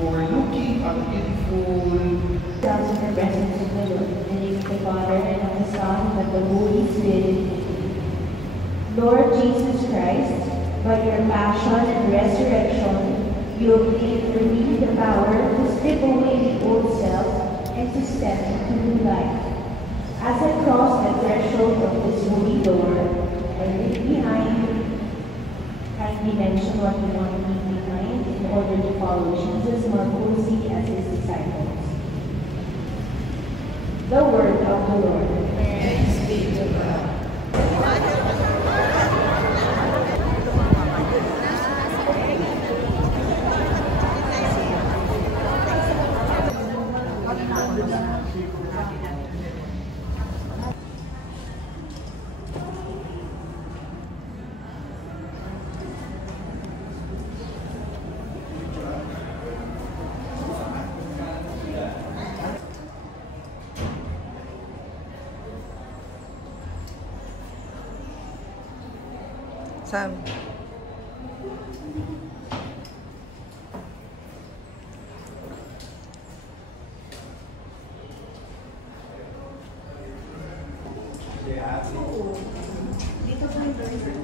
for looking at beautiful. Comes in the presence of the Lord, in the name of the Father, and of the Son, and of the Holy Spirit. Lord Jesus Christ, by your passion and resurrection, you obtained for me the power to strip away the old self and to step into new life. As I cross the threshold of this holy door, I leave behind, kindly mention what you want to leave behind in order to follow Jesus more closely as his disciples. The word of the Lord. Thanks be to God. Sam. Dito ba yung burger?